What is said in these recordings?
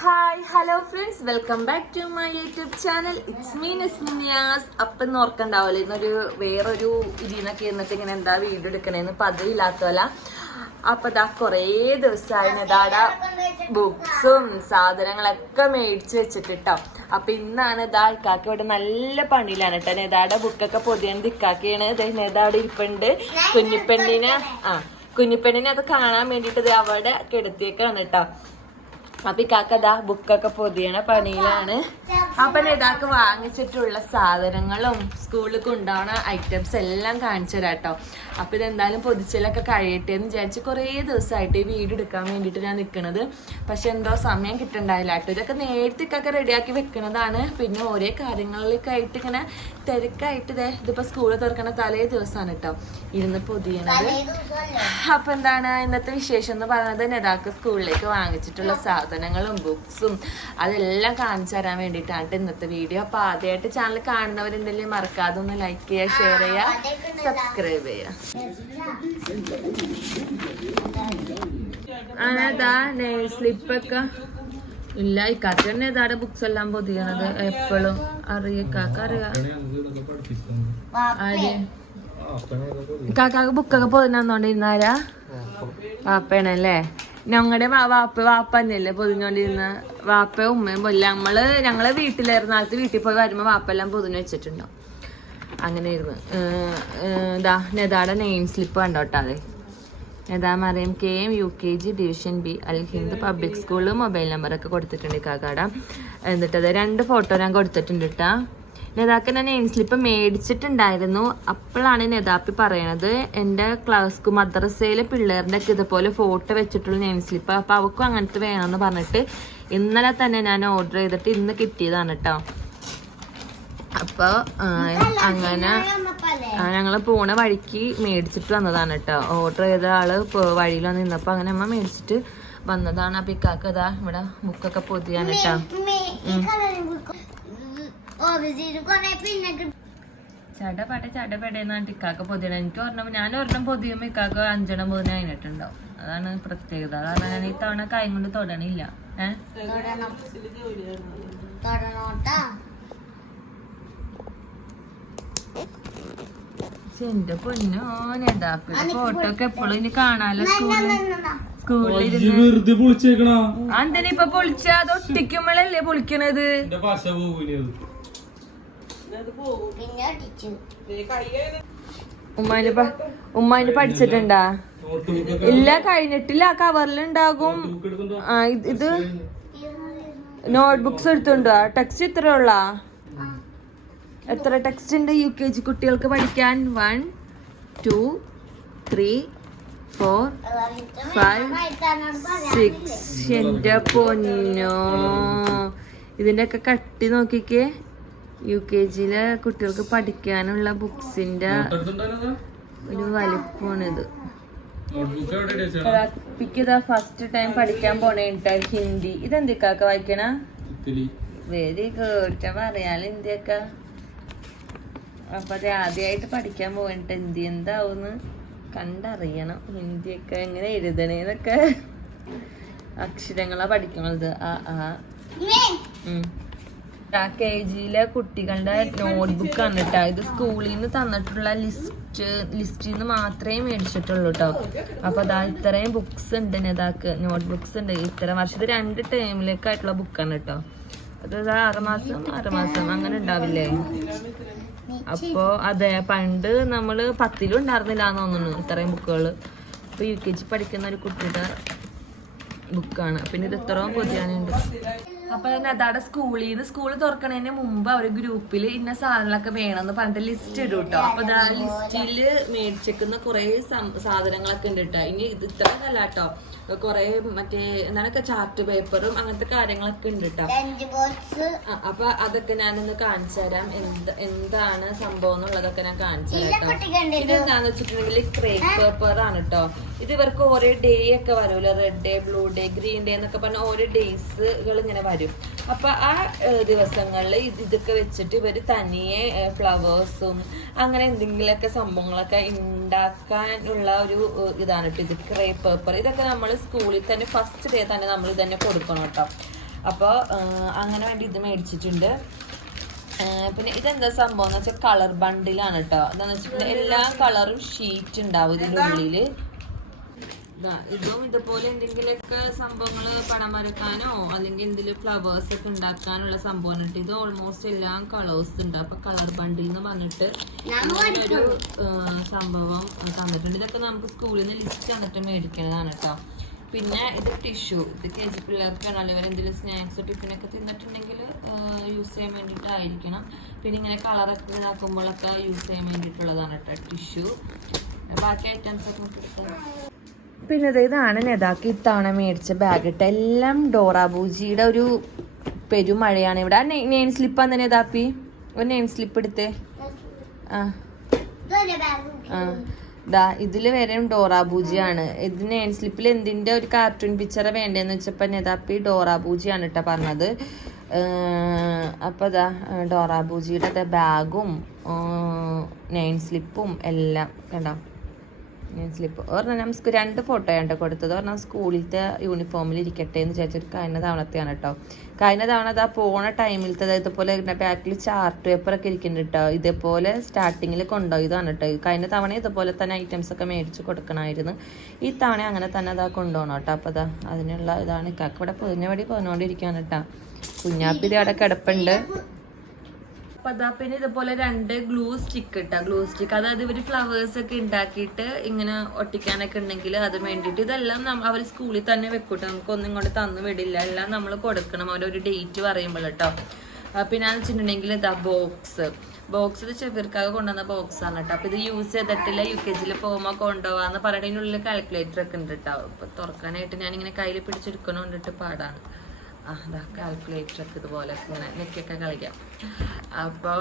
Hi hello friends welcome back to my YouTube channel it's me നെസ്മിനിയാസ് അപ്പം എന്ന് ഓർക്കണ്ടാവില്ല ഇന്നൊരു വേറൊരു ഇതിനൊക്കെ ഇരുന്നിട്ട് ഇങ്ങനെ എന്താ വീഡിയോ എടുക്കണേന്ന് പതിവില്ലാത്തല്ല അപ്പൊ ഇതാ കുറേ ദിവസമായി ഇതാടാ ബുക്സും സാധനങ്ങളൊക്കെ മേടിച്ച് കേട്ടോ അപ്പൊ ഇന്നാണ് ഇതാ ഇക്കാക്ക് ഇവിടെ നല്ല പണിയിലാണ് കേട്ടോ നെതാടെ ബുക്കൊക്കെ പൊതിയാൻ ഇക്കാക്കിയാണ് നെതാടെ ഇരിപ്പുണ്ട്. കുഞ്ഞിപ്പെണ്ണിനെ ആ കുഞ്ഞിപ്പെണ്ണിനെ അത് കാണാൻ വേണ്ടിയിട്ട് അവിടെ കെടുത്തിയേക്കാണ് കേട്ടോ അപ്പൊ കാക്ക ദാ ബുക്കൊക്കെ പൊതിയണ പണിയിലാണ്. അപ്പൊ ഇതാക്ക് വാങ്ങിച്ചിട്ടുള്ള സാധനങ്ങളും സ്കൂളിൽ ഉണ്ടാവുന്ന ഐറ്റംസ് എല്ലാം കാണിച്ചു തരാം കേട്ടോ അപ്പൊ ഇതെന്തായാലും പൊതിച്ചിലൊക്കെ കഴിയട്ടെ എന്ന് വിചാരിച്ച് കുറേ ദിവസമായിട്ട് ഈ വീട് എടുക്കാൻ വേണ്ടിയിട്ട് ഞാൻ നിൽക്കണത് പക്ഷെ എന്തോ സമയം കിട്ടണ്ടായില്ല കേട്ടോ ഇതൊക്കെ നേരത്തെ ഇക്കൊക്കെ റെഡിയാക്കി വെക്കുന്നതാണ് പിന്നെ ഓരോ കാര്യങ്ങളിലൊക്കെ ആയിട്ട് ഇങ്ങനെ തിരക്കായിട്ട് ഇതേ ഇതിപ്പോ സ്കൂളിൽ തുറക്കണ തലേ ദിവസമാണ് കേട്ടോ ഇരുന്ന് പൊതിയണത്. അപ്പൊ എന്താണ് ഇന്നത്തെ വിശേഷം എന്ന് പറയുന്നത് നെതാക്ക് സ്കൂളിലേക്ക് വാങ്ങിച്ചിട്ടുള്ള സാധനങ്ങളും ബുക്സും അതെല്ലാം കാണിച്ചു തരാൻ വേണ്ടിയിട്ടാണ് ഇന്നത്തെ വീഡിയോ അപ്പൊ ആദ്യമായിട്ട് ചാനൽ കാണുന്നവരുണ്ടെങ്കിൽ മറക്കാതെ ഒന്ന് ലൈക്ക് ചെയ്യുക ഷെയർ ചെയ്യുക സബ്സ്ക്രൈബ് ചെയ്യുക. ഇല്ല ഈ സ്ലിപ്പൊക്കെ ഇല്ല ഇക്കാക്ക് തന്നെ ഏതാടെ ബുക്സ് എല്ലാം പൊതിയണത്. എപ്പോഴും അറിയക്കാക്ക അറിയാം. ആര്? കാക്കാക്ക് ബുക്കൊക്കെ പൊതിഞ്ഞോണ്ടിരുന്നാരാ വാപ്പയാണല്ലേ ഞങ്ങളുടെ വാപ്പ വാപ്പ തന്നെയല്ലേ പൊതിഞ്ഞോണ്ടിരുന്ന. വാപ്പ ഉമ്മയും പൊല്ല നമ്മൾ ഞങ്ങളെ വീട്ടിലായിരുന്ന. ആൾക്ക് വീട്ടിൽ പോയി വരുമ്പോ വാപ്പ എല്ലാം പൊതിഞ്ഞു വെച്ചിട്ടുണ്ടാവും അങ്ങനെയായിരുന്നു. ഇതാ നെതാടെ നെയിം സ്ലിപ്പ് കണ്ടോട്ടാ അതെ. നെതാ Mariyam K M U K G division B Al Hind public സ്കൂളിൽ മൊബൈൽ നമ്പറൊക്കെ കൊടുത്തിട്ടുണ്ട് കാക്കാട. എന്നിട്ടത് രണ്ട് ഫോട്ടോ ഞാൻ കൊടുത്തിട്ടുണ്ട് കേട്ടാ നെതാക്ക് ഞാൻ നെയിം സ്ലിപ്പ് മേടിച്ചിട്ടുണ്ടായിരുന്നു. അപ്പോഴാണ് നെതാപ്പി പറയണത് എന്റെ ക്ലാസ് മദ്രസയിലെ പിള്ളേരുടെ ഒക്കെ ഇതുപോലെ ഫോട്ടോ വെച്ചിട്ടുള്ള നെയിം സ്ലിപ്പ് അപ്പോൾ അവക്കും അങ്ങനത്തെ വേണമെന്ന് പറഞ്ഞിട്ട് ഇന്നലെ തന്നെ ഞാൻ ഓർഡർ ചെയ്തിട്ട് ഇന്ന് കിട്ടിയതാണ് കേട്ടോ അപ്പോൾ അങ്ങനെ ഞങ്ങൾ പോണ വഴിക്ക് മേടിച്ചിട്ട് വന്നതാണ് കേട്ടോ ഓർഡർ ചെയ്ത ആൾ വഴിയിൽ വന്ന് നിന്നപ്പോൾ അങ്ങനെ അമ്മ മേടിച്ചിട്ട് വന്നതാണ്. അപ്പൊ ഇക്കാക്ക് ഇതാ ഇവിടെ ബുക്കൊക്കെ പൊതിയാണ് കേട്ടോ ചടപട ചടപടയെന്നാണ് ഇക്കാക്ക പൊതിയണം. എനിക്ക് ഒരെണ്ണം ഞാൻ ഒരെണ്ണം പൊതിയുമ്പോ ഇക്കാക്ക അഞ്ചെണ്ണം പോകുന്ന കഴിഞ്ഞിട്ടുണ്ടാവും. അതാണ് പ്രത്യേകത. അതാണ് ഞാൻ ഈ തവണ കൈ കൊണ്ട് തൊടണില്ല. ഏഹ് എന്റെ പൊന്നോ നെതാപ്പിയുടെ ഫോട്ടോ ഒക്കെ എപ്പോഴും ഇനി കാണാലോ? സ്കൂളിൽ സ്കൂളിൽ വെറുതെ പൊളിച്ചേക്കണ? പൊളിച്ച? അത് ഒട്ടിക്കുമ്പോഴല്ലേ പൊളിക്കണത്? പ- ഉമ്മാന് പഠിച്ചിട്ടുണ്ടാ? ഇല്ല കഴിഞ്ഞിട്ടില്ല. കവറിലുണ്ടാകും. ആ ഇത് ഇത് നോട്ട്ബുക്സ് എടുത്തുണ്ടോ? ടെക്സ്റ്റ് ഇത്ര ഉള്ള? എത്ര ടെക്സ്റ്റ് ഉണ്ട്? യു കെ ജി കുട്ടികൾക്ക് പഠിക്കാൻ? One two three four five six എന്റെ പൊന്നോ. ഇതിന്റെ ഒക്കെ കട്ടി നോക്കിക്കേ. യു കെ ജിയിലെ കുട്ടികൾക്ക് പഠിക്കാനുള്ള ബുക്സിന്റെ ഒരു വലിപ്പമാണിത്. ഇത് ഫസ്റ്റ് ടൈം പഠിക്കാൻ പോണേട്ടാ ഹിന്ദി. ഇതെന്തിക്കാക്ക വായിക്കണ? Very good. പറയാലോ ഇന്ത്യക്ക. അപ്പൊ അത് ആദ്യമായിട്ട് പഠിക്കാൻ പോകണ്ട ഹിന്ദി എന്താവുന്ന് കണ്ടറിയണം. ഹിന്ദിയൊക്കെ എങ്ങനെ എഴുതണേന്നൊക്കെ അക്ഷരങ്ങളാ പഠിക്കണത്. ആ. ആ കെ ജിയിലെ കുട്ടികളുടെ നോട്ട്ബുക്ക് ആണ് കേട്ടോ ഇത് സ്കൂളിൽ നിന്ന് തന്നിട്ടുള്ള ലിസ്റ്റ് ലിസ്റ്റിൽ നിന്ന് മാത്രമേ മേടിച്ചിട്ടുള്ളൂ കേട്ടോ അപ്പൊ അതാ ഇത്രയും ബുക്സ് ഉണ്ട് ഇതാക്ക് നോട്ട് ബുക്സ് ഉണ്ട് ഇത്ര വർഷത്തെ രണ്ട് ടേമിലേക്കായിട്ടുള്ള ബുക്കാണ് കേട്ടോ അത് ആറുമാസം ആറുമാസം അങ്ങനെ ഉണ്ടാവില്ലേ? അപ്പോ അതെ പണ്ട് നമ്മൾ പത്തിലും ഉണ്ടായിരുന്നില്ല എന്ന് തോന്നുന്നു ഇത്രയും ബുക്കുകൾ ഇപ്പൊ യു കെ ജി പഠിക്കുന്ന ഒരു കുട്ടിയുടെ ബുക്കാണ് പിന്നെ ഇത് ഇത്രയും പൊതിയാനുണ്ട് അപ്പൊ അതാടെ സ്കൂളിൽ നിന്ന് സ്കൂൾ തുറക്കണതിന് മുമ്പ് അവർ ഗ്രൂപ്പിൽ ഇന്ന സാധനങ്ങളൊക്കെ വേണമെന്ന് പറഞ്ഞിട്ട് ലിസ്റ്റ് ഇടും കേട്ടോ അപ്പൊ ആ ലിസ്റ്റിൽ മേടിച്ചേക്കുന്ന കുറെ സാധനങ്ങളൊക്കെ ഉണ്ട് കേട്ടോ ഇനി ഇത് ഇത്ര നല്ല കേട്ടോ കുറെ മറ്റേ എന്താണ് ചാർട്ട് പേപ്പറും അങ്ങനത്തെ കാര്യങ്ങളൊക്കെ ഉണ്ട് കേട്ടോ അപ്പൊ അതൊക്കെ ഞാനൊന്ന് കാണിച്ചു തരാം. എന്ത് എന്താണ് സംഭവം എന്നുള്ളതൊക്കെ ഞാൻ കാണിച്ചു തരാം കേട്ടോ ഇതെന്താന്ന് വെച്ചിട്ടുണ്ടെങ്കിൽ ക്രേപ്പ് പേപ്പർ ആണ് കേട്ടോ ഇത് ഇവർക്ക് ഓരോ ഡേ ഒക്കെ വരുമല്ലോ red day blue day green day എന്നൊക്കെ പറഞ്ഞ ഓരോ ഡേയ്സുകൾ ഇങ്ങനെ വരും. അപ്പൊ ആ ദിവസങ്ങളിൽ ഇത് ഇതൊക്കെ വെച്ചിട്ട് ഇവർ തനിയെ ഫ്ലവേഴ്സും അങ്ങനെ എന്തെങ്കിലുമൊക്കെ സംഭവങ്ങളൊക്കെ ഉണ്ടാക്കാനുള്ള ഒരു ഇതാണ് കേട്ടോ ഇത്. ക്രേ പേപ്പർ ഇതൊക്കെ നമ്മൾ സ്കൂളിൽ തന്നെ ഫസ്റ്റ് ഡേ തന്നെ നമ്മൾ തന്നെ കൊടുക്കണം കേട്ടോ. അപ്പോൾ അങ്ങനെ വേണ്ടി ഇത് മേടിച്ചിട്ടുണ്ട്. പിന്നെ ഇതെന്താ സംഭവം എന്ന് വെച്ചാൽ കളർ ബണ്ടിലാണ് കേട്ടോ. എന്താണെന്ന് വെച്ചിട്ടുണ്ടെങ്കിൽ എല്ലാ കളറും ഷീറ്റ് ഉണ്ടാവും ഇതിന്റെ ഉള്ളിൽ ദാ, ഇതും ഇതുപോലെ എന്തെങ്കിലുമൊക്കെ സംഭവങ്ങൾ പണം വരക്കാനോ അല്ലെങ്കിൽ എന്തെങ്കിലും ഫ്ലവേഴ്സ് ഒക്കെ ഉണ്ടാക്കാനുള്ള സംഭവം ഉണ്ട് ഇത് ഓൾമോസ്റ്റ് എല്ലാ കളേഴ്സ് ഉണ്ട്. അപ്പൊ കളർ ബണ്ടിൽ എന്ന് പറഞ്ഞിട്ട് ഒരു സംഭവം തന്നിട്ടുണ്ട്. ഇതൊക്കെ നമുക്ക് സ്കൂളിൽ നിന്ന് ലിസ്റ്റ് തന്നിട്ട് മേടിക്കണതാണ് കേട്ടോ. പിന്നെ ഇത് ടിഷ്യൂ ഇത് കെ ജി പിള്ളേർക്കാണല്ലോ ഇവർ എന്തെങ്കിലും സ്നാക്സ് ടിഫിനൊക്കെ തിന്നിട്ടുണ്ടെങ്കിൽ യൂസ് ചെയ്യാൻ വേണ്ടിയിട്ടായിരിക്കണം. പിന്നെ ഇങ്ങനെ കളറൊക്കെ ഇതാക്കുമ്പോഴൊക്കെ യൂസ് ചെയ്യാൻ വേണ്ടിയിട്ടുള്ളതാണ് കേട്ടോ ടിഷ്യൂ ബാക്കി ഐറ്റംസ് ഒക്കെ എടുക്കാം. പിന്നെ ദേ ഇതാണ് നെതാക്ക് ഇത്തവണ മേടിച്ച ബാഗ് ഇട്ട് എല്ലാം ഡോറാബൂജിയുടെ ഒരു പെരുമഴയാണ് ഇവിടെ. ആ നെയിം സ്ലിപ്പ് തന്നെ നെതാപ്പി ഒരു നെയിം സ്ലിപ്പ് എടുത്തേ. ആ. ആ. ദാ ഇതിൽ വരെയും ഡോറാബൂജിയാണ് ഇതിന് എൻ സ്ലിപ്പിൽ എന്തിന്റെ ഒരു കാർട്ടൂൺ പിക്ചർ വേണ്ടതെന്ന് വെച്ചപ്പോ നെതാപ്പി ഡോറാബൂജിയാണ് കേട്ടോ പറഞ്ഞത്. അപ്പോൾ അപ്പൊ ദാ ഡോറാബൂജിയുടെ ബാഗും നൈൻ സ്ലിപ്പും എല്ലാം കണ്ടോ? സ്ലിപ്പ് ഒരെണ്ണം നമുക്ക് രണ്ട് ഫോട്ടോ ആണ് കൊടുത്തത്. ഒരെണ്ണം സ്കൂളിലത്തെ യൂണിഫോമിൽ ഇരിക്കട്ടെ എന്ന് വിചാരിച്ചിട്ട് കഴിഞ്ഞ തവണത്തെയാണ് കേട്ടോ കഴിഞ്ഞ തവണ ആ പോണ ടൈമിലത്തെ ഇതുപോലെ ബാക്കിൽ ചാർട്ട് പേപ്പർ ഒക്കെ ഇരിക്കുന്നുണ്ട് കേട്ടോ ഇതേപോലെ സ്റ്റാർട്ടിങ്ങിൽ കൊണ്ടുപോയതാണ് കേട്ടോ കഴിഞ്ഞ തവണ ഇതുപോലെ തന്നെ ഐറ്റംസ് ഒക്കെ മേടിച്ച് കൊടുക്കണമായിരുന്നു ഈ തവണ അങ്ങനെ തന്നെ അതാ കൊണ്ടുപോകണം കേട്ടോ അപ്പോൾ അതാ അതിനുള്ള ഇതാണ്. ഇക്കാക്ക് ഇവിടെ പൊതിഞ്ഞപടി പോന്നുകൊണ്ടിരിക്കുകയാണ് കേട്ടോ കുഞ്ഞാപ്പിരി അവിടെ കിടപ്പുണ്ട്. അപ്പൊ പിന്നെ ഇതുപോലെ രണ്ട് ഗ്ലൂ സ്റ്റിക്ക് ഇട്ടാ ഗ്ലൂ സ്റ്റിക്ക് അതായത് ഇവർ ഫ്ലവേഴ്സ് ഒക്കെ ഉണ്ടാക്കിയിട്ട് ഇങ്ങനെ ഒട്ടിക്കാനൊക്കെ ഉണ്ടെങ്കിൽ അത് വേണ്ടിയിട്ട് ഇതെല്ലാം അവർ സ്കൂളിൽ തന്നെ വെക്കൂട്ടോ. നമുക്ക് ഒന്നും കൊണ്ട് തന്നു വിടില്ല. എല്ലാം നമ്മൾ കൊടുക്കണം അവരൊരു ഡേറ്റ് പറയുമ്പോൾ കേട്ടോ പിന്നെ എന്ന് വെച്ചിട്ടുണ്ടെങ്കിൽ ഇതാ ബോക്സ് ബോക്സ് ഇത് ചെവിർക്കാക കൊണ്ടുവന്ന ബോക്സ് ആണ് കേട്ടോ അപ്പൊ ഇത് യൂസ് ചെയ്തിട്ടില്ല. യു കെ ജിയിൽ പോകുമ്പോൾ കൊണ്ടുപോകാന്ന് പറയുന്നതിനുള്ളിൽ കാൽക്കുലേറ്റർ ഒക്കെ ഉണ്ട് കേട്ടോ അപ്പൊ തുറക്കാനായിട്ട് ഞാൻ ഇങ്ങനെ കയ്യിൽ പിടിച്ചെടുക്കണോണ്ടിട്ട് പാടാണ്. ആ അതാ കാൽക്കുലേറ്റർ ഒക്കെ ഇതുപോലെ ഇങ്ങനെ നെക്കൊക്കെ കളിക്കാം. അപ്പോൾ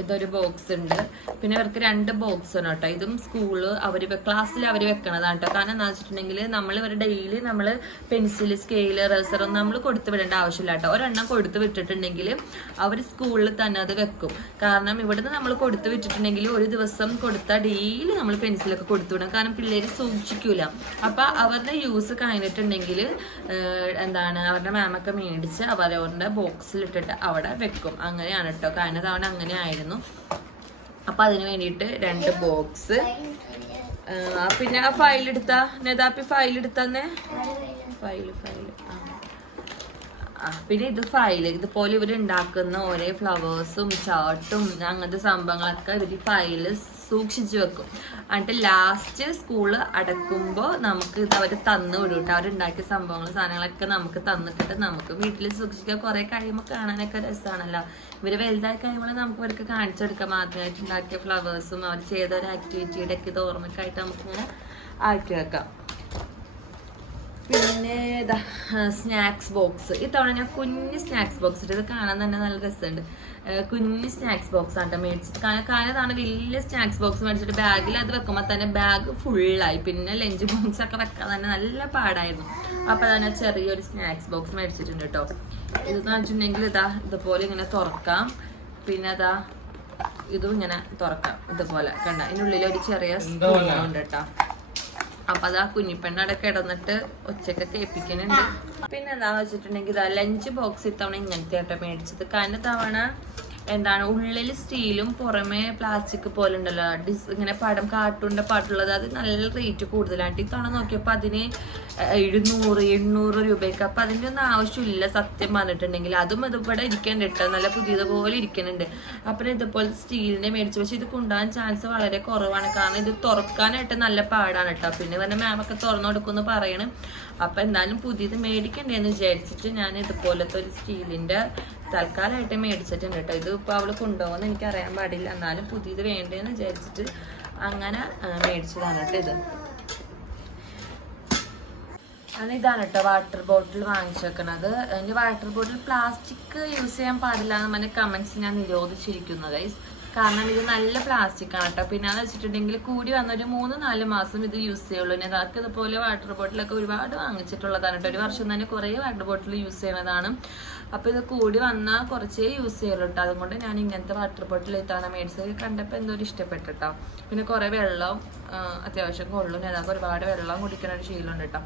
ഇതൊരു ബോക്സ് ഉണ്ട്. പിന്നെ ഇവർക്ക് രണ്ട് ബോക്സ് ആണ് കേട്ടോ. ഇതും സ്കൂൾ അവർ ക്ലാസ്സിൽ അവർ വെക്കണതാണ് കേട്ടോ. കാരണം എന്താ വെച്ചിട്ടുണ്ടെങ്കിൽ നമ്മൾ ഇവർ ഡെയിലി നമ്മൾ പെൻസിൽ സ്കെയിൽ റേസർ ഒന്നും നമ്മൾ കൊടുത്തു വിടേണ്ട ആവശ്യമില്ല കേട്ടോ. ഒരെണ്ണം കൊടുത്തു വിട്ടിട്ടുണ്ടെങ്കിൽ അവർ സ്കൂളിൽ തന്നെ അത് വെക്കും. കാരണം ഇവിടുന്ന് നമ്മൾ കൊടുത്തു വിട്ടിട്ടുണ്ടെങ്കിൽ ഒരു ദിവസം കൊടുത്താൽ ഡെയിലി നമ്മൾ പെൻസിലൊക്കെ കൊടുത്തു വിടണം കാരണം പിള്ളേർ സൂക്ഷിക്കൂല. അപ്പോൾ അവരുടെ യൂസ് കഴിഞ്ഞിട്ടുണ്ടെങ്കിൽ എന്താണ് അവരുടെ മാമൊക്കെ മേടിച്ച് അവരവരുടെ ബോക്സിലിട്ടിട്ട് അവിടെ വെക്കും. അങ്ങനെയാണ് കേട്ടോ കഴിഞ്ഞ തവണ അങ്ങനെ ആയിരുന്നു. അപ്പൊ അതിന് വേണ്ടിയിട്ട് രണ്ട് ബോക്സ്. പിന്നെ ആ ഫയൽ എടുത്താ? നെതാപ്പി ഫയൽ എടുത്തന്നെ? ഫയൽ ഫയൽ ആ. പിന്നെ ഇത് ഫയൽ ഇതുപോലെ ഇവർ ഉണ്ടാക്കുന്ന ഓരോ ഫ്ലവേഴ്സും ചാർട്ടും അങ്ങനത്തെ സംഭവങ്ങളൊക്കെ ഇവർ ഫയൽ സൂക്ഷിച്ചു വെക്കും എന്നിട്ട് ലാസ്റ്റ് സ്കൂൾ അടക്കുമ്പോൾ നമുക്ക് ഇത് അവർ തന്നു വിടും കേട്ടോ അവരുണ്ടാക്കിയ സംഭവങ്ങൾ സാധനങ്ങളൊക്കെ നമുക്ക് തന്നിട്ട് നമുക്ക് വീട്ടിൽ സൂക്ഷിക്കാൻ കുറെ കഴിയുമ്പോൾ കാണാനൊക്കെ രസമാണല്ലോ ഇവർ വലുതായി കഴിയുമ്പോൾ നമുക്ക് ഇവർക്ക് കാണിച്ചു കൊടുക്കാം ആദ്യമായിട്ട് ഉണ്ടാക്കിയ ഫ്ലവേഴ്സും അവർ ചെയ്ത ഒരു ആക്ടിവിറ്റിയുടെ ഒക്കെ ഇത് ഓർമ്മക്കായിട്ട് നമുക്കിങ്ങനെ ആക്കി വെക്കാം. പിന്നെ ഇതാ സ്നാക്സ് ബോക്സ് ഇത്തവണ ഞാൻ കുഞ്ഞ് സ്നാക്സ് ബോക്സ് ഇട്ട് ഇത് കാണാൻ തന്നെ നല്ല രസമുണ്ട്. കുഞ്ഞ് സ്നാക്സ് ബോക്സ് ആണ് മേടിച്ചിട്ട് കാരണം കാലത്താണ് വലിയ സ്നാക്സ് ബോക്സ് മേടിച്ചിട്ട് ബാഗിൽ അത് വെക്കുമ്പോൾ തന്നെ ബാഗ് ഫുള്ളായി പിന്നെ ലഞ്ച് ബോക്സ് ഒക്കെ വെക്കാൻ തന്നെ നല്ല പാടായിരുന്നു. അപ്പൊ തന്നെ ചെറിയൊരു സ്നാക്സ് ബോക്സ് മേടിച്ചിട്ടുണ്ട് കേട്ടോ ഇതെന്ന് വെച്ചിട്ടുണ്ടെങ്കിൽ ഇതാ ഇതുപോലെ ഇങ്ങനെ തുറക്കാം. പിന്നെ അതാ ഇതും ഇങ്ങനെ തുറക്കാം. ഇതുപോലെ. കണ്ട? ഇതിനുള്ളിൽ ഒരു ചെറിയ സ്പൂൺ ഉണ്ട് കേട്ടോ അപ്പൊ അതാ കുഞ്ഞിപ്പെണ്ണ അവിടെ കിടന്നിട്ട് ഒച്ചയൊക്കെ കേൾപ്പിക്കുന്നുണ്ട് പിന്നെ എന്താന്ന് വെച്ചിട്ടുണ്ടെങ്കിൽ ഇതാ ലഞ്ച് ബോക്സ് ഇത്തവണ ഇങ്ങനത്തെ ആട്ടോ മേടിച്ചത്. കാരണം തവണ എന്താണ് ഉള്ളിൽ സ്റ്റീലും പുറമേ പ്ലാസ്റ്റിക് പോലെ ഉണ്ടല്ലോ. ഡിസ് ഇങ്ങനെ പടം കാർട്ടൂണിന്റെ പാട്ടുള്ളത് അത് നല്ല റേറ്റ് കൂടുതലാണ് ഇത്തവണ നോക്കിയപ്പോൾ അതിന് എഴുന്നൂറ് എണ്ണൂറ് രൂപയ്ക്ക്. അപ്പൊ അതിന്റെ ഒന്നും ആവശ്യമില്ല സത്യം പറഞ്ഞിട്ടുണ്ടെങ്കിൽ. അതും ഇതുപോലെ ഇരിക്കേണ്ട കേട്ടോ. നല്ല പുതിയതുപോലെ ഇരിക്കുന്നുണ്ട് അപ്പം ഇതുപോലെ സ്റ്റീലിനെ മേടിച്ചു. പക്ഷെ ഇത് കൊണ്ടുപോകാൻ ചാൻസ് വളരെ കുറവാണ്. കാരണം ഇത് തുറക്കാനായിട്ട് നല്ല പാടാണ് കേട്ടോ. പിന്നെ പറഞ്ഞ മാമൊക്കെ തുറന്നു കൊടുക്കുമെന്ന് പറയണം. അപ്പൊ എന്തായാലും പുതിയത് മേടിക്കണ്ടേന്ന് വിചാരിച്ചിട്ട് ഞാൻ ഇതുപോലത്തെ ഒരു സ്റ്റീലിന്റെ തൽക്കാലമായിട്ട് മേടിച്ചിട്ടുണ്ട് കേട്ടോ ഇത് ഇപ്പൊ അവൾ കൊണ്ടുപോകുന്ന എനിക്ക് അറിയാൻ പാടില്ല. എന്നാലും പുതിയത് വേണ്ടേന്ന് വിചാരിച്ചിട്ട് അങ്ങനെ മേടിച്ചതാണ് കേട്ടോ ഇത്. ആണ് ഇതാണ് കേട്ടോ വാട്ടർ ബോട്ടിൽ വാങ്ങിച്ചു വെക്കണത് ഇനി വാട്ടർ ബോട്ടിൽ പ്ലാസ്റ്റിക് യൂസ് ചെയ്യാൻ പാടില്ല എന്ന് പറഞ്ഞ കമന്റ്സ് ഞാൻ നിരോധിച്ചിരിക്കുന്നു ഗൈസ് കാരണം ഇത് നല്ല പ്ലാസ്റ്റിക് ആണ് കേട്ടോ പിന്നെ എന്ന് വെച്ചിട്ടുണ്ടെങ്കിൽ കൂടി വന്ന ഒരു മൂന്ന് നാല് മാസം ഇത് യൂസ് ചെയ്യുള്ളൂ. ഇനി അതൊക്കെ ഇതുപോലെ വാട്ടർ ബോട്ടിലൊക്കെ ഒരുപാട് വാങ്ങിച്ചിട്ടുള്ളതാണ് കേട്ടോ ഒരു വർഷം തന്നെ കുറേ വാട്ടർ ബോട്ടിൽ യൂസ് ചെയ്യണതാണ്. അപ്പോൾ ഇത് കൂടി വന്നാൽ കുറച്ചേ യൂസ് ചെയ്യുള്ളൂ കേട്ടോ അതുകൊണ്ട് ഞാൻ ഇങ്ങനത്തെ വാട്ടർ ബോട്ടിൽ ഇത്തവണ മേടിച്ചത്. കണ്ടപ്പോൾ എന്തോ ഇഷ്ടപ്പെട്ടു കേട്ടോ പിന്നെ കുറേ വെള്ളം അത്യാവശ്യം കൊള്ളും. നേതാക്ക് ഒരുപാട് വെള്ളം കുടിക്കുന്ന ഒരു ശീലമുണ്ട് കേട്ടോ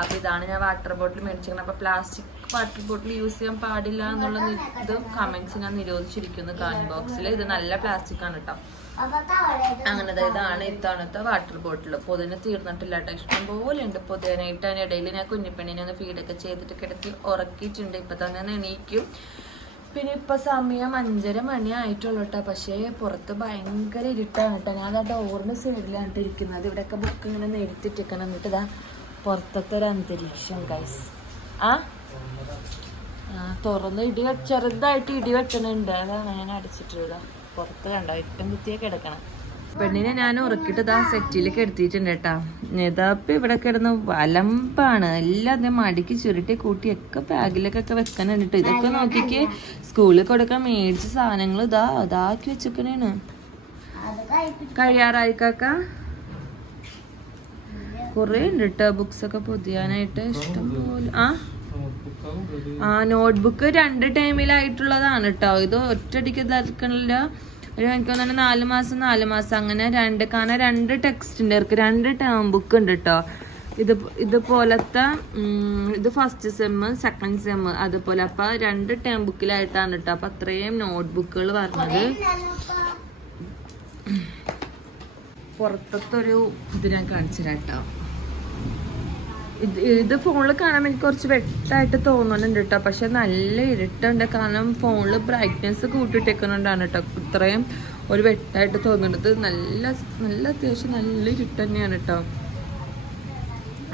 അപ്പോൾ ഇതാണ് ഞാൻ വാട്ടർ ബോട്ടിൽ മേടിച്ചിരിക്കുന്നത്. അപ്പോൾ പ്ലാസ്റ്റിക് വാട്ടർ ബോട്ടിൽ യൂസ് ചെയ്യാൻ പാടില്ല എന്നുള്ള ഇതും ഇത് കമൻസ് ഞാൻ നിരോധിച്ചിരിക്കുന്നു കാൻ ബോക്സിൽ ഇത് നല്ല പ്ലാസ്റ്റിക് ആണ് കേട്ടോ അങ്ങനെ ദാ ഇതാണ് ഇത്തവണത്തെ വാട്ടർ ബോട്ടിൽ പൊതിന് തീർന്നിട്ടില്ല കേട്ടോ ഇഷ്ടംപോലെ ഉണ്ട് പൊതിനായിട്ട് അതിനിടയിൽ ഞാൻ കുഞ്ഞിപ്പെണ്ണിനെ ഒന്ന് ഫീഡൊക്കെ ചെയ്തിട്ട് കിടത്തി ഉറക്കിയിട്ടുണ്ട്. ഇപ്പൊ തന്നെ എണീക്കും. പിന്നെ ഇപ്പൊ സമയം അഞ്ചര മണി ആയിട്ടുള്ളൂ കേട്ടോ പക്ഷേ പുറത്ത് ഭയങ്കര ഇരുട്ടാണ് കേട്ടോ ഞാൻ ആ ഡോറിന് സൈഡിലാണ് ഇരിക്കുന്നത്. ഇവിടെയൊക്കെ ബുക്ക് ഇങ്ങനെ നേടിത്തിട്ടിരിക്കണം എന്നിട്ട് ഇതാ പുറത്തത്തെ ഒരു അന്തരീക്ഷം ഗൈസ് ആ? തുറന്ന് ഇടി ചെറുതായിട്ട് ഇടി വെട്ടണുണ്ട് അതാണ് ഞാൻ അടിച്ചിട്ടുള്ളത്. പുറത്ത് കണ്ടോ? ഏറ്റവും കുത്തിയെ കിടക്കണം പെണ്ണിനെ ഞാൻ ഉറക്കിട്ട് ഇതാ സെറ്റിലേക്ക് എടുത്തിട്ടുണ്ട് കേട്ടാ. ഇതാപ്പ് ഇവിടെ കിടന്ന് വലമ്പാണ്. എല്ലാം അതേ മടിക്ക് ചുരുട്ടി കൂട്ടി ഒക്കെ ബാഗിലേക്കൊക്കെ വെക്കാൻ കണ്ടിട്ട് ഇതൊക്കെ നോക്കിക്ക് സ്കൂളിൽ കൊടുക്കാൻ മേടിച്ച സാധനങ്ങൾ ഇതാ ഇതാക്കി വെച്ചേക്കണേണ്. കഴിയാറായി കാക്ക? കൊറേ ഉണ്ട് കേട്ടോ ബുക്സ് ഒക്കെ പൊതിയാനായിട്ട്. ഇഷ്ടം പോലെ ആ? ആ നോട്ട്ബുക്ക് രണ്ട് ടൈമിലായിട്ടുള്ളതാണ് കേട്ടോ ഇത് ഒറ്റയടിക്ക് ഇതാക്കണില്ല. എനിക്ക് തോന്നുന്നു നാല് മാസം നാല് മാസം. അങ്ങനെ രണ്ട് കാരണം രണ്ട് ടെക്സ്റ്റ് ഉണ്ട് ഇവർക്ക് രണ്ട് ടേം ബുക്ക് ഉണ്ട് കേട്ടോ ഇത് ഇതുപോലത്തെ ഇത് ഫസ്റ്റ് സെമ്മ് സെക്കൻഡ് സെമ്മ് അതുപോലെ അപ്പൊ രണ്ട് ടേം ബുക്കിലായിട്ടാണ് കേട്ടോ അപ്പൊ അത്രയും നോട്ട്ബുക്കുകൾ പറഞ്ഞത്. പുറത്തൊരു ഇത് ഞാൻ കാണിച്ചു തരാം കേട്ടോ ഇത് ഫോണിൽ കാണാൻ എനിക്ക് കുറച്ച് വെട്ടായിട്ട് തോന്നുന്നുണ്ട് കേട്ടോ പക്ഷെ നല്ല ഇരുട്ടുണ്ട്. കാരണം ഫോണിൽ ബ്രൈറ്റ്നെസ് കൂട്ടിയിട്ടേക്കുന്നുണ്ടാണ് കേട്ടോ ഇത്രയും ഒരു വെട്ടായിട്ട് തോന്നുന്നത് നല്ല നല്ല അത്യാവശ്യം നല്ല ഇരുട്ട് തന്നെയാണ് കേട്ടോ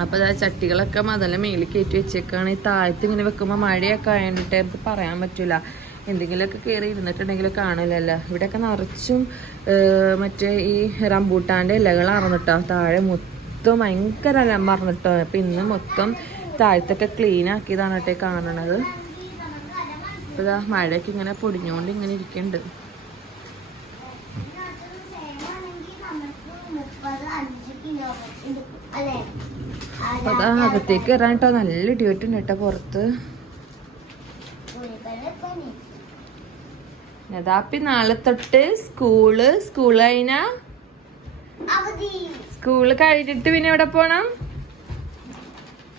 അപ്പോൾ അതായത് ചട്ടികളൊക്കെ മതല മേളിൽ കയറ്റി വെച്ചേക്കാണ്. ഈ താഴത്ത് ഇങ്ങനെ വെക്കുമ്പോൾ മഴയൊക്കെ ആയതിട്ട് നമുക്ക് പറയാൻ പറ്റില്ല എന്തെങ്കിലുമൊക്കെ കയറി ഇരുന്നിട്ടുണ്ടെങ്കിൽ കാണില്ലല്ലോ ഇവിടെയൊക്കെ നിറച്ചും മറ്റേ ഈ റംബൂട്ടാന്റെ ഇലകളാണ് കേട്ടോ താഴെ മൊത്തം ഭയങ്കര അലമ്പാർന്നു കേട്ടോ അപ്പം ഇന്ന് മൊത്തം താഴത്തൊക്കെ ക്ലീൻ ആക്കിയതാണ് കേട്ടോ കാണണത്. അപ്പോൾ മഴയൊക്കെ ഇങ്ങനെ പൊടിഞ്ഞുകൊണ്ട് ഇങ്ങനെ അതാ അകത്തേക്ക് കയറാൻ കേട്ടോ. നല്ല ഇടിവെട്ടുണ്ട് കേട്ടോ പുറത്ത്. യഥാപ്പി നാളെ തൊട്ട് സ്കൂൾ സ്കൂൾ കഴിഞ്ഞാ സ്കൂൾ കഴിഞ്ഞിട്ട് പിന്നെ എവിടെ പോണം?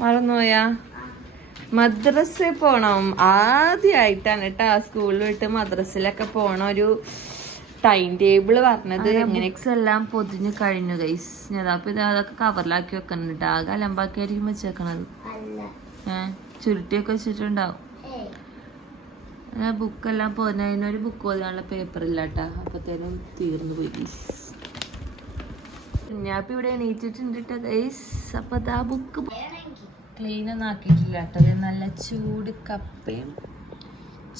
മറന്നുപോയാ. മദ്രസ പോണം. ആദ്യമായിട്ടാണ് കേട്ടോ സ്കൂളിൽ വിട്ട് മദ്രസയിലൊക്കെ പോണ ഒരു ടൈം ടേബിൾ പറഞ്ഞത്. ബുക്സ് എല്ലാം പൊതിഞ്ഞ് കഴിഞ്ഞു ഗൈസ് ഞാൻ അപ്പൊ ഇത് അതൊക്കെ കവറിലാക്കി വെക്കുന്നുണ്ട് ആകെ അലമ്പാക്കിയായിരിക്കും വെച്ചേക്കണത്. ഏഹ് ചുരുട്ടിയൊക്കെ വെച്ചിട്ടുണ്ടാവും. ബുക്കെല്ലാം പോന്നതിന് ഒരു ബുക്ക് പോലെയുള്ള പേപ്പർ ഇല്ല കേട്ടോ അപ്പത്തേനും തീർന്നു പോയി ഞാൻ ഇപ്പൊ ഇവിടെ എണീറ്റിട്ടുണ്ട് കേട്ടോ ഗൈസ് അപ്പൊ ആ ബുക്ക് ക്ലീൻ ഒന്നും ആക്കിയിട്ടില്ല കേട്ടോ നല്ല ചൂട് കപ്പയും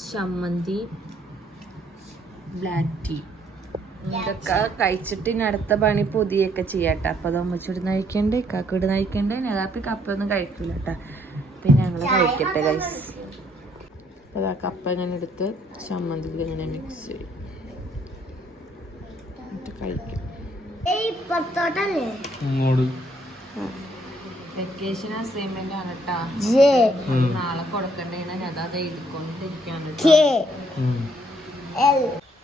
ചമ്മന്തി ബ്ലാക്ക് ടീ ഇതൊക്കെ കഴിച്ചിട്ട് ഇനി അടുത്ത പണി പൊതിയൊക്കെ ചെയ്യാട്ടോ അപ്പൊ അത് അമ്മച്ചൂട് നയിക്കണ്ടേ കാക്കോട് നയിക്കണ്ടേ നേതാപ്പി കപ്പയൊന്നും കഴിക്കില്ല കേട്ടാ പിന്നെ ഞങ്ങൾ കഴിക്കട്ടെ ഗൈസ് അതാ കപ്പ ഇങ്ങനെ എടുത്ത് ചമ്മന്തിയിൽ ഇങ്ങനെ മിക്സ് ചെയ്യും. എന്നിട്ട് കഴിക്കും. അങ്ങോട്ട്. വെക്കേഷൻ അസൈൻമെന്റ് ആണ് കേട്ടാ നാളെ എഴുതിക്കൊണ്ടിരിക്കാണ്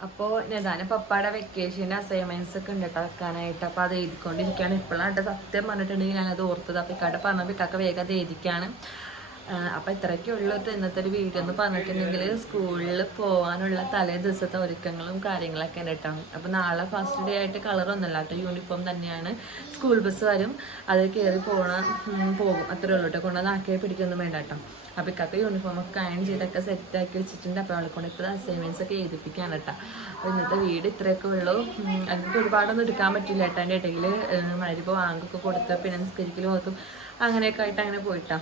അപ്പോ നദാന പപ്പാടെ വെക്കേഷൻ അസൈൻമെന്റ്സ് ഒക്കെ ഉണ്ട് കേട്ടോ വെക്കാനായിട്ട്. അപ്പൊ അത് എഴുതിക്കൊണ്ടിരിക്കുകയാണ് ഇപ്പോഴാണ് സത്യം പറഞ്ഞിട്ടുണ്ടെങ്കിൽ ഞാനത് ഓർത്തത്. അപ്പൊ ഇക്കാടെ പറഞ്ഞപ്പോ ഇക്കാക്ക വേഗം അത് എഴുതിക്കാണ്. ആഹ് അപ്പൊ ഇത്രയൊക്കെ ഉള്ളൂ ട്ടോ ഇന്നത്തെ ഒരു വീഡിയോ എന്ന് പറഞ്ഞിട്ടുണ്ടെങ്കിൽ സ്കൂളിൽ പോകാനുള്ള തലേ ദിവസത്തെ ഒരുക്കങ്ങളും കാര്യങ്ങളൊക്കെ കേട്ടോ. അപ്പൊ നാളെ ഫസ്റ്റ് ഡേ ആയിട്ട് കളർ ഒന്നുമില്ല കേട്ടോ. യൂണിഫോം തന്നെയാണ്. സ്കൂൾ ബസ് വരും. അത് കയറി പോണ പോകും. അത്രേ ഉള്ളൂ കേട്ടോ. കൊണ്ടുവന്ന് പിടിക്കൊന്നും വേണ്ട കേട്ടോ. അപ്പൊ ഇക്കൊക്കെ യൂണിഫോം ഒക്കെ അയൺ ചെയ്തൊക്കെ സെറ്റ് ആക്കി വെച്ചിട്ടുണ്ട്. അപ്പൊ അവളെ കൊണ്ട് ഇപ്പോൾ അസൈൻമെന്റ്സ് ഒക്കെ എഴുതിപ്പിക്കാണ് കേട്ടോ. അപ്പൊ ഇന്നത്തെ വീട് ഇത്രയൊക്കെ ഉള്ളൂ. എനിക്ക് ഒരുപാടൊന്നും എടുക്കാൻ പറ്റില്ല ഏട്ടാന്റെ ഇടയിൽ ഇടയിൽ മഴരിപ്പോൾ വാങ്ങൊക്കെ കൊടുത്ത പിന്നെ നിസ്കരിക്കലും പോകത്തും അങ്ങനെയൊക്കെ ആയിട്ട് അങ്ങനെ പോയിട്ടാ.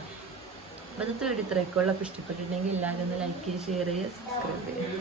ഇന്നത്തെ വീഡിയോ ഇത്രയൊക്കെ ഉള്ളപ്പോൾ ഇഷ്ടപ്പെട്ടിട്ടുണ്ടെങ്കിൽ എല്ലാവരും ഒന്ന് ലൈക്ക് ചെയ്യുക ഷെയർ ചെയ്യുക സബ്സ്ക്രൈബ് ചെയ്യുക